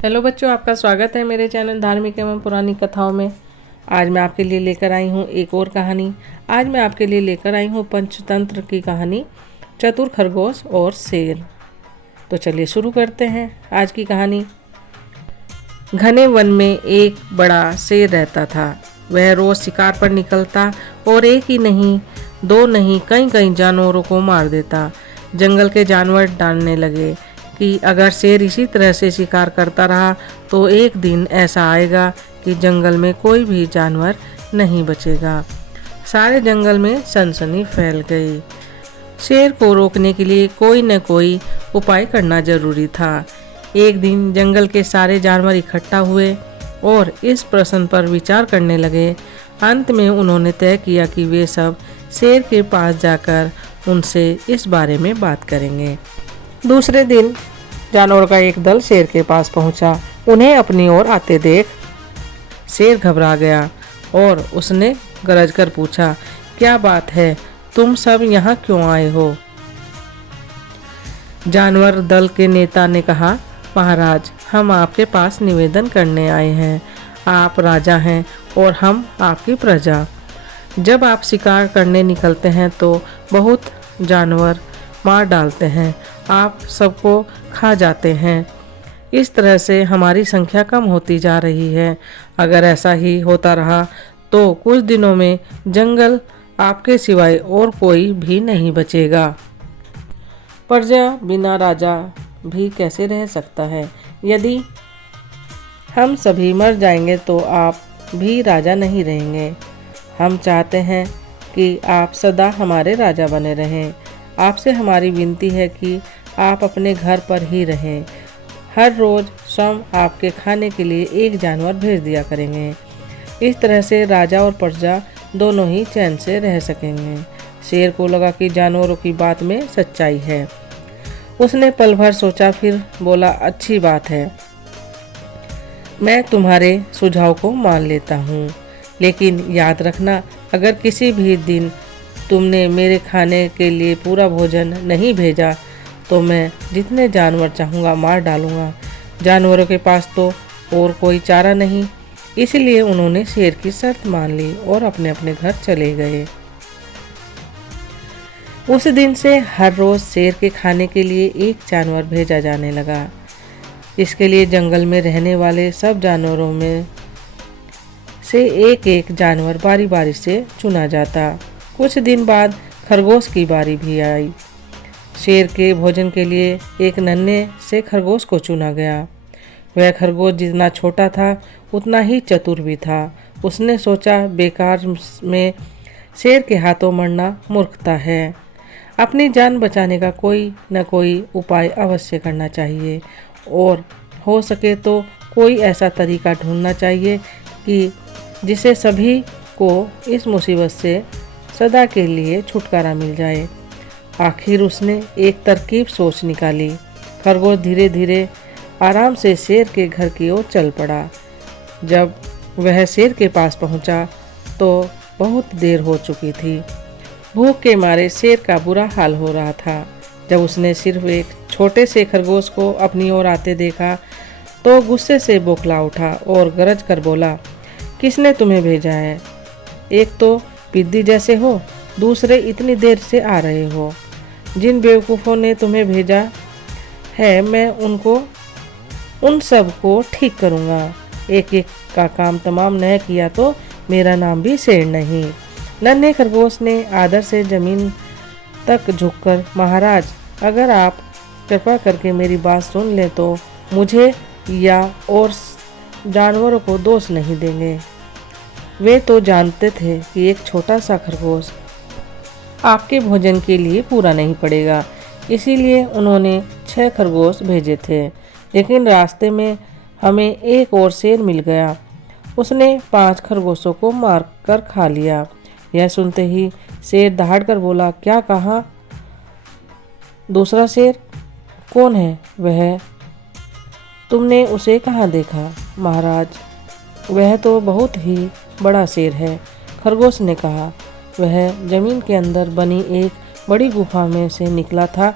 Hello बच्चों, आपका स्वागत है मेरे चैनल धार्मिक एवं पुरानी कथाओं में। आज मैं आपके लिए लेकर आई हूँ एक और कहानी। आज मैं आपके लिए लेकर आई हूँ पंचतंत्र की कहानी, चतुर खरगोश और शेर। तो चलिए शुरू करते हैं आज की कहानी। घने वन में एक बड़ा शेर रहता था। वह रोज शिकार पर निकलता और एक ही नहीं, दो नहीं, कई कई जानवरों को मार देता। जंगल के जानवर डालने लगे कि अगर शेर इसी तरह से शिकार करता रहा तो एक दिन ऐसा आएगा कि जंगल में कोई भी जानवर नहीं बचेगा। सारे जंगल में सनसनी फैल गई। शेर को रोकने के लिए कोई न कोई उपाय करना जरूरी था। एक दिन जंगल के सारे जानवर इकट्ठा हुए और इस प्रश्न पर विचार करने लगे। अंत में उन्होंने तय किया कि वे सब शेर के पास जाकर उनसे इस बारे में बात करेंगे। दूसरे दिन जानवरों का एक दल शेर के पास पहुंचा। उन्हें अपनी ओर आते देख शेर घबरा गया और उसने गरज कर पूछा, क्या बात है, तुम सब यहाँ क्यों आए हो? जानवर दल के नेता ने कहा, महाराज, हम आपके पास निवेदन करने आए हैं। आप राजा हैं और हम आपकी प्रजा। जब आप शिकार करने निकलते हैं तो बहुत जानवर मार डालते हैं, आप सबको खा जाते हैं। इस तरह से हमारी संख्या कम होती जा रही है। अगर ऐसा ही होता रहा तो कुछ दिनों में जंगल आपके सिवाय और कोई भी नहीं बचेगा। प्रजा बिना राजा भी कैसे रह सकता है? यदि हम सभी मर जाएंगे तो आप भी राजा नहीं रहेंगे। हम चाहते हैं कि आप सदा हमारे राजा बने रहें। आपसे हमारी विनती है कि आप अपने घर पर ही रहें। हर रोज़ शाम आपके खाने के लिए एक जानवर भेज दिया करेंगे। इस तरह से राजा और प्रजा दोनों ही चैन से रह सकेंगे। शेर को लगा कि जानवरों की बात में सच्चाई है। उसने पल भर सोचा, फिर बोला, अच्छी बात है, मैं तुम्हारे सुझाव को मान लेता हूँ, लेकिन याद रखना, अगर किसी भी दिन तुमने मेरे खाने के लिए पूरा भोजन नहीं भेजा तो मैं जितने जानवर चाहूँगा मार डालूँगा। जानवरों के पास तो और कोई चारा नहीं, इसलिए उन्होंने शेर की शर्त मान ली और अपने अपने घर चले गए। उस दिन से हर रोज़ शेर के खाने के लिए एक जानवर भेजा जाने लगा। इसके लिए जंगल में रहने वाले सब जानवरों में से एक एक जानवर बारी बारी से चुना जाता। कुछ दिन बाद खरगोश की बारी भी आई। शेर के भोजन के लिए एक नन्हे से खरगोश को चुना गया। वह खरगोश जितना छोटा था उतना ही चतुर भी था। उसने सोचा, बेकार में शेर के हाथों मरना मूर्खता है। अपनी जान बचाने का कोई न कोई उपाय अवश्य करना चाहिए और हो सके तो कोई ऐसा तरीका ढूंढना चाहिए कि जिससे सभी को इस मुसीबत से सदा के लिए छुटकारा मिल जाए। आखिर उसने एक तरकीब सोच निकाली। खरगोश धीरे धीरे आराम से शेर के घर की ओर चल पड़ा। जब वह शेर के पास पहुंचा तो बहुत देर हो चुकी थी। भूख के मारे शेर का बुरा हाल हो रहा था। जब उसने सिर्फ एक छोटे से खरगोश को अपनी ओर आते देखा तो गुस्से से बौखला उठा और गरज कर बोला, किसने तुम्हें भेजा है? एक तो पिद्दी जैसे हो, दूसरे इतनी देर से आ रहे हो। जिन बेवकूफ़ों ने तुम्हें भेजा है मैं उन सब को ठीक करूँगा। एक एक का काम तमाम न किया तो मेरा नाम भी शेर नहीं। नन्हे खरगोश ने आदर से जमीन तक झुककर, महाराज, अगर आप कृपा करके मेरी बात सुन लें तो मुझे या और जानवरों को दोष नहीं देंगे। वे तो जानते थे कि एक छोटा सा खरगोश आपके भोजन के लिए पूरा नहीं पड़ेगा, इसीलिए उन्होंने 6 खरगोश भेजे थे। लेकिन रास्ते में हमें एक और शेर मिल गया। उसने 5 खरगोशों को मार कर खा लिया। यह सुनते ही शेर दहाड़ कर बोला, क्या कहा? दूसरा शेर कौन है वह? तुमने उसे कहाँ देखा? महाराज, वह तो बहुत ही बड़ा शेर है, खरगोश ने कहा। वह जमीन के अंदर बनी एक बड़ी गुफा में से निकला था।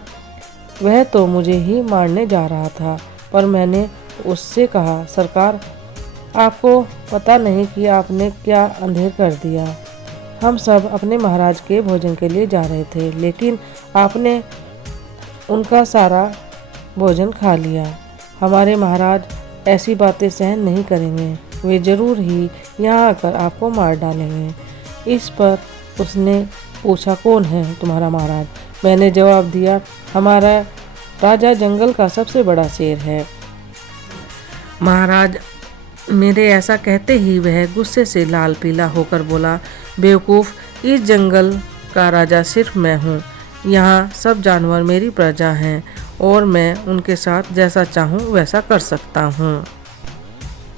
वह तो मुझे ही मारने जा रहा था, पर मैंने उससे कहा, सरकार, आपको पता नहीं कि आपने क्या अंधेर कर दिया। हम सब अपने महाराज के भोजन के लिए जा रहे थे, लेकिन आपने उनका सारा भोजन खा लिया। हमारे महाराज ऐसी बातें सहन नहीं करेंगे, वे जरूर ही यहाँ आकर आपको मार डालेंगे। इस पर उसने पूछा, कौन है तुम्हारा महाराज? मैंने जवाब दिया, हमारा राजा जंगल का सबसे बड़ा शेर है। महाराज मेरे ऐसा कहते ही वह गुस्से से लाल पीला होकर बोला, बेवकूफ़, इस जंगल का राजा सिर्फ मैं हूँ। यहाँ सब जानवर मेरी प्रजा हैं और मैं उनके साथ जैसा चाहूँ वैसा कर सकता हूँ।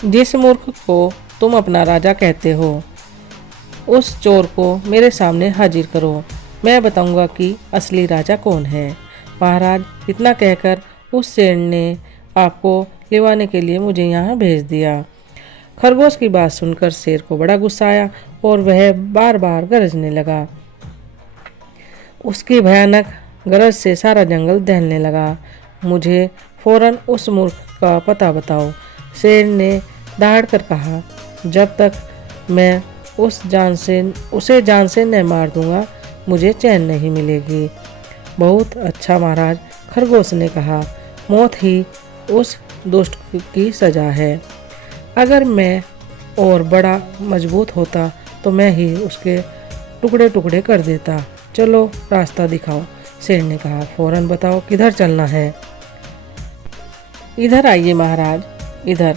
जिस मूर्ख को तुम अपना राजा कहते हो, उस चोर को मेरे सामने हाजिर करो, मैं बताऊंगा कि असली राजा कौन है। महाराज इतना कहकर उस शेर ने आपको लिवाने के लिए मुझे यहाँ भेज दिया। खरगोश की बात सुनकर शेर को बड़ा गुस्सा आया और वह बार बार गरजने लगा। उसकी भयानक गरज से सारा जंगल दहलने लगा। मुझे फौरन उस मूर्ख का पता बताओ, शेर ने दहाड़ कर कहा। जब तक मैं उसे जान से न मार दूंगा, मुझे चैन नहीं मिलेगी। बहुत अच्छा महाराज, खरगोश ने कहा, मौत ही उस दुष्ट की सजा है। अगर मैं और बड़ा मजबूत होता तो मैं ही उसके टुकड़े टुकड़े कर देता। चलो रास्ता दिखाओ, शेर ने कहा। फौरन बताओ किधर चलना है। इधर आइए महाराज, इधर।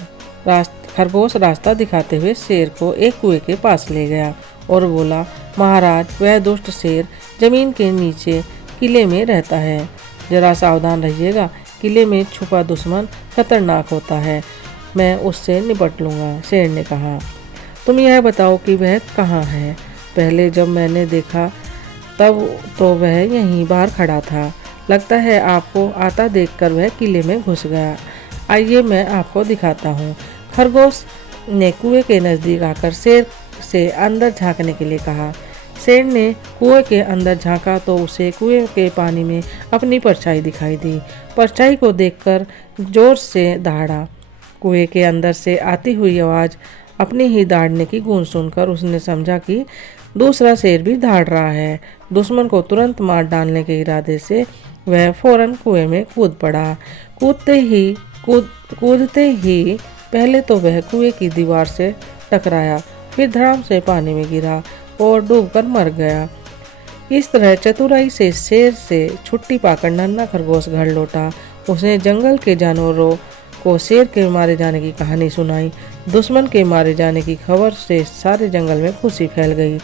खरगोश रास्ता दिखाते हुए शेर को एक कुएं के पास ले गया और बोला, महाराज वह दुष्ट शेर जमीन के नीचे किले में रहता है, जरा सावधान रहिएगा। किले में छुपा दुश्मन खतरनाक होता है, मैं उससे निपट लूँगा। शेर ने कहा, तुम यह बताओ कि वह कहाँ है? पहले जब मैंने देखा तब तो वह यहीं बाहर खड़ा था। लगता है आपको आता देखकर वह किले में घुस गया। आइए मैं आपको दिखाता हूँ। खरगोश ने कुएं के नज़दीक आकर शेर से अंदर झांकने के लिए कहा। शेर ने कुएं के अंदर झांका तो उसे कुएं के पानी में अपनी परछाई दिखाई दी। परछाई को देखकर जोर से दहाड़ा। कुएं के अंदर से आती हुई आवाज़ अपनी ही दहाड़ने की गूंज सुनकर उसने समझा कि दूसरा शेर भी दहाड़ रहा है। दुश्मन को तुरंत मार डालने के इरादे से वह फौरन कुएं में कूद पड़ा। कूदते ही पहले तो वह कुएं की दीवार से टकराया, फिर धड़ाम से पानी में गिरा और डूबकर मर गया। इस तरह चतुराई से शेर से छुट्टी पाकर नन्हा खरगोश घर लौटा। उसने जंगल के जानवरों को शेर के मारे जाने की कहानी सुनाई। दुश्मन के मारे जाने की खबर से सारे जंगल में खुशी फैल गई।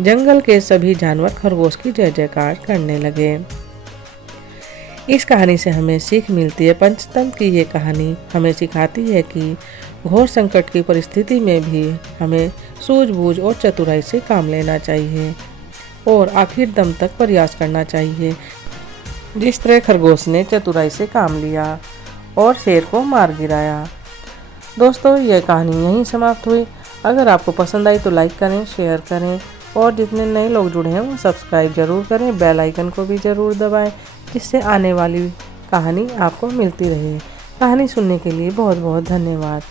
जंगल के सभी जानवर खरगोश की जय जयकार करने लगे। इस कहानी से हमें सीख मिलती है। पंचतंत्र की ये कहानी हमें सिखाती है कि घोर संकट की परिस्थिति में भी हमें सूझबूझ और चतुराई से काम लेना चाहिए और आखिर दम तक प्रयास करना चाहिए। जिस तरह खरगोश ने चतुराई से काम लिया और शेर को मार गिराया। दोस्तों, यह कहानी यहीं समाप्त हुई। अगर आपको पसंद आई तो लाइक करें, शेयर करें और जितने नए लोग जुड़े हैं वो सब्सक्राइब जरूर करें। बेल आइकन को भी ज़रूर दबाएं, जिससे आने वाली कहानी आपको मिलती रहे। कहानी सुनने के लिए बहुत बहुत धन्यवाद।